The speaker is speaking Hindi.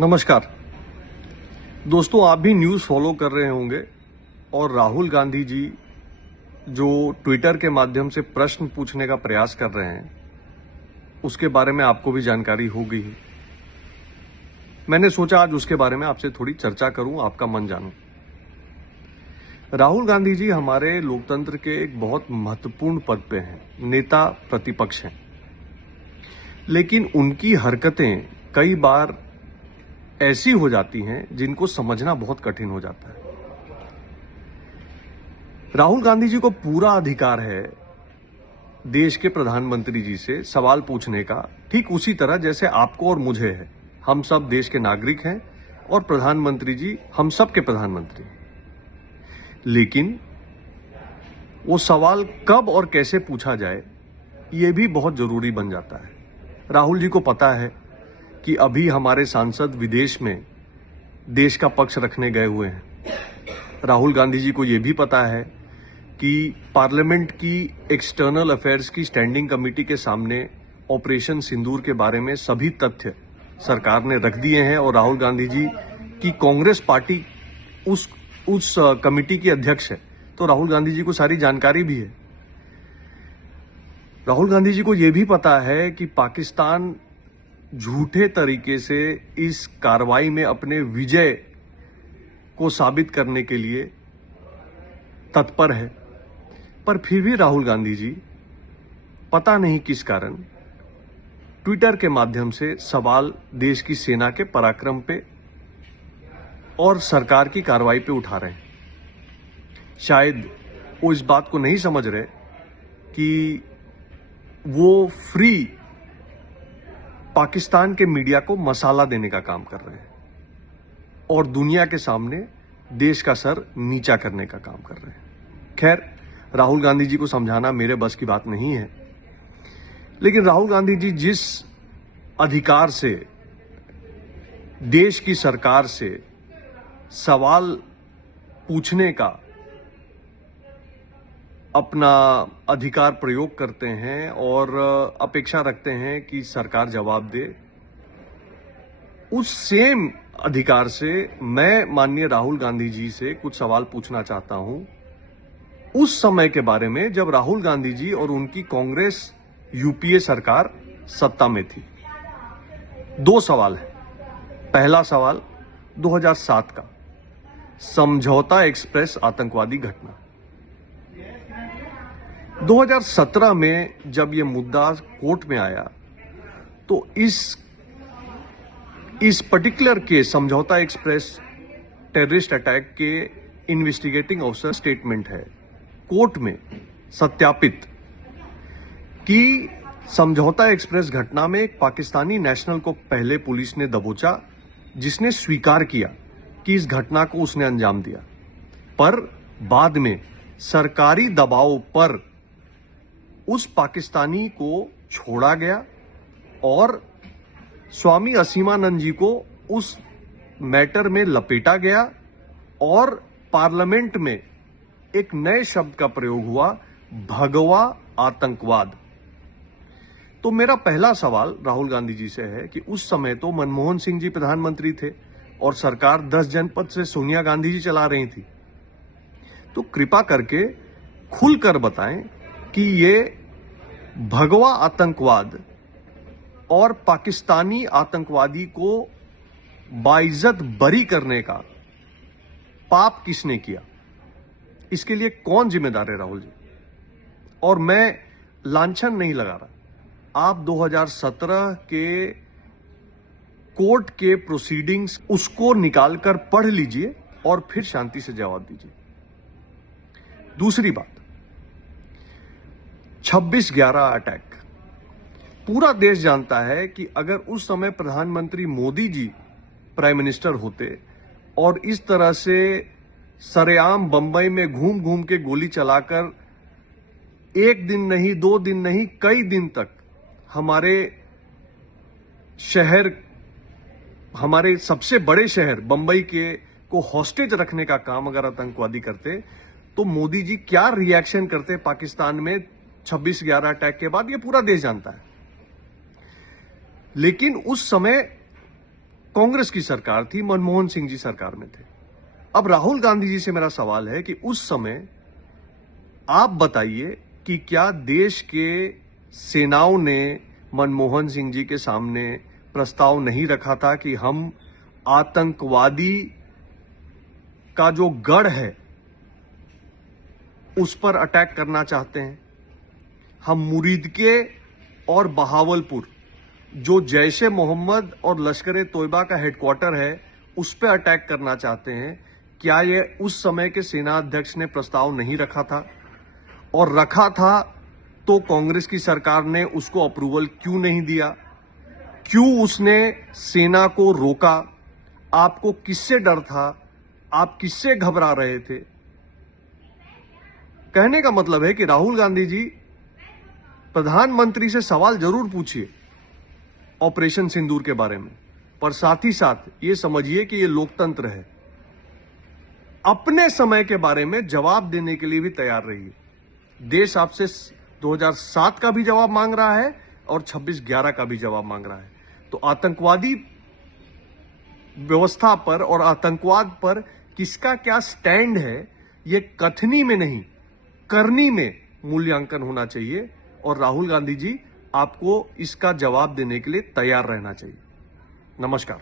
नमस्कार दोस्तों, आप भी न्यूज़ फॉलो कर रहे होंगे और राहुल गांधी जी जो ट्विटर के माध्यम से प्रश्न पूछने का प्रयास कर रहे हैं उसके बारे में आपको भी जानकारी होगी ही। मैंने सोचा आज उसके बारे में आपसे थोड़ी चर्चा करूं, आपका मन जानूं। राहुल गांधी जी हमारे लोकतंत्र के एक बहुत महत्वपूर्ण पद पे हैं, नेता प्रतिपक्ष हैं, लेकिन उनकी हरकतें कई बार ऐसी हो जाती हैं जिनको समझना बहुत कठिन हो जाता है। राहुल गांधी जी को पूरा अधिकार है देश के प्रधानमंत्री जी से सवाल पूछने का, ठीक उसी तरह जैसे आपको और मुझे है। हम सब देश के नागरिक हैं और प्रधानमंत्री जी हम सब के प्रधानमंत्री हैं। लेकिन वो सवाल कब और कैसे पूछा जाए ये भी बहुत जरूरी बन जाता है। राहुल जी को पता है कि अभी हमारे सांसद विदेश में देश का पक्ष रखने गए हुए हैं। राहुल गांधी जी को यह भी पता है कि पार्लियामेंट की एक्सटर्नल अफेयर्स की स्टैंडिंग कमेटी के सामने ऑपरेशन सिंदूर के बारे में सभी तथ्य सरकार ने रख दिए हैं और राहुल गांधी जी की कांग्रेस पार्टी उस कमेटी की अध्यक्ष है, तो राहुल गांधी जी को सारी जानकारी भी है। राहुल गांधी जी को यह भी पता है कि पाकिस्तान झूठे तरीके से इस कार्रवाई में अपने विजय को साबित करने के लिए तत्पर है, पर फिर भी राहुल गांधी जी पता नहीं किस कारण ट्विटर के माध्यम से सवाल देश की सेना के पराक्रम पे और सरकार की कार्रवाई पे उठा रहे हैं। शायद वो इस बात को नहीं समझ रहे कि वो फ्री पाकिस्तान के मीडिया को मसाला देने का काम कर रहे हैं और दुनिया के सामने देश का सर नीचा करने का काम कर रहे हैं। खैर, राहुल गांधी जी को समझाना मेरे बस की बात नहीं है, लेकिन राहुल गांधी जी जिस अधिकार से देश की सरकार से सवाल पूछने का अपना अधिकार प्रयोग करते हैं और अपेक्षा रखते हैं कि सरकार जवाब दे, उस सेम अधिकार से मैं माननीय राहुल गांधी जी से कुछ सवाल पूछना चाहता हूं उस समय के बारे में जब राहुल गांधी जी और उनकी कांग्रेस यूपीए सरकार सत्ता में थी। दो सवाल है। पहला सवाल 2007 का समझौता एक्सप्रेस आतंकवादी घटना। 2017 में जब यह मुद्दा कोर्ट में आया तो इस पर्टिकुलर केस समझौता एक्सप्रेस टेररिस्ट अटैक के इन्वेस्टिगेटिंग ऑफिसर स्टेटमेंट है कोर्ट में सत्यापित कि समझौता एक्सप्रेस घटना में एक पाकिस्तानी नेशनल को पहले पुलिस ने दबोचा, जिसने स्वीकार किया कि इस घटना को उसने अंजाम दिया, पर बाद में सरकारी दबाव पर उस पाकिस्तानी को छोड़ा गया और स्वामी असीमानंद जी को उस मैटर में लपेटा गया और पार्लियामेंट में एक नए शब्द का प्रयोग हुआ, भगवा आतंकवाद। तो मेरा पहला सवाल राहुल गांधी जी से है कि उस समय तो मनमोहन सिंह जी प्रधानमंत्री थे और सरकार 10 जनपद से सोनिया गांधी जी चला रही थी, तो कृपा करके खुलकर बताएं कि ये भगवा आतंकवाद और पाकिस्तानी आतंकवादी को बाइज्जत बरी करने का पाप किसने किया, इसके लिए कौन जिम्मेदार है राहुल जी। और मैं लांछन नहीं लगा रहा, आप 2017 के कोर्ट के प्रोसीडिंग्स उसको निकालकर पढ़ लीजिए और फिर शांति से जवाब दीजिए। दूसरी बात, 26/11 अटैक। पूरा देश जानता है कि अगर उस समय प्रधानमंत्री मोदी जी प्राइम मिनिस्टर होते और इस तरह से सरेआम बंबई में घूम घूम के गोली चलाकर एक दिन नहीं, 2 दिन नहीं, कई दिन तक हमारे शहर, हमारे सबसे बड़े शहर बंबई के को हॉस्टेज रखने का काम अगर आतंकवादी करते, तो मोदी जी क्या रिएक्शन करते पाकिस्तान में 26/11 अटैक के बाद, ये पूरा देश जानता है। लेकिन उस समय कांग्रेस की सरकार थी, मनमोहन सिंह जी सरकार में थे। अब राहुल गांधी जी से मेरा सवाल है कि उस समय आप बताइए कि क्या देश के सेनाओं ने मनमोहन सिंह जी के सामने प्रस्ताव नहीं रखा था कि हम आतंकवादी का जो गढ़ है उस पर अटैक करना चाहते हैं। हम मुरीदके और बहावलपुर जो जैश ए मोहम्मद और लश्कर-ए तोयबा का हेडक्वार्टर है उस पर अटैक करना चाहते हैं। क्या ये उस समय के सेना अध्यक्ष ने प्रस्ताव नहीं रखा था? और रखा था तो कांग्रेस की सरकार ने उसको अप्रूवल क्यों नहीं दिया? क्यों उसने सेना को रोका? आपको किससे डर था? आप किससे घबरा रहे थे? कहने का मतलब है कि राहुल गांधी जी, प्रधानमंत्री से सवाल जरूर पूछिए ऑपरेशन सिंदूर के बारे में, पर साथ ही साथ ये समझिए कि ये लोकतंत्र है। अपने समय के बारे में जवाब देने के लिए भी तैयार रहिए। देश आपसे 2007 का भी जवाब मांग रहा है और 26/11 का भी जवाब मांग रहा है। तो आतंकवादी व्यवस्था पर और आतंकवाद पर किसका क्या स्टैंड है, ये कथनी में नहीं करनी में मूल्यांकन होना चाहिए। और राहुल गांधी जी, आपको इसका जवाब देने के लिए तैयार रहना चाहिए। नमस्कार।